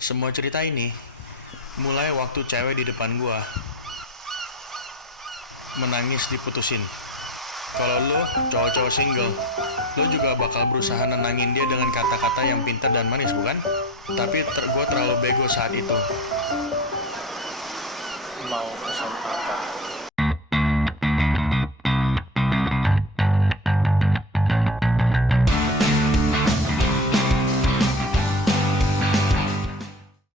Semua cerita ini mulai waktu cewek di depan gua menangis diputusin. Kalau lo cowok-cowok single, lo juga bakal berusaha nenangin dia dengan kata-kata yang pintar dan manis, bukan? Tapi gua terlalu bego saat itu. Mau pesan apa?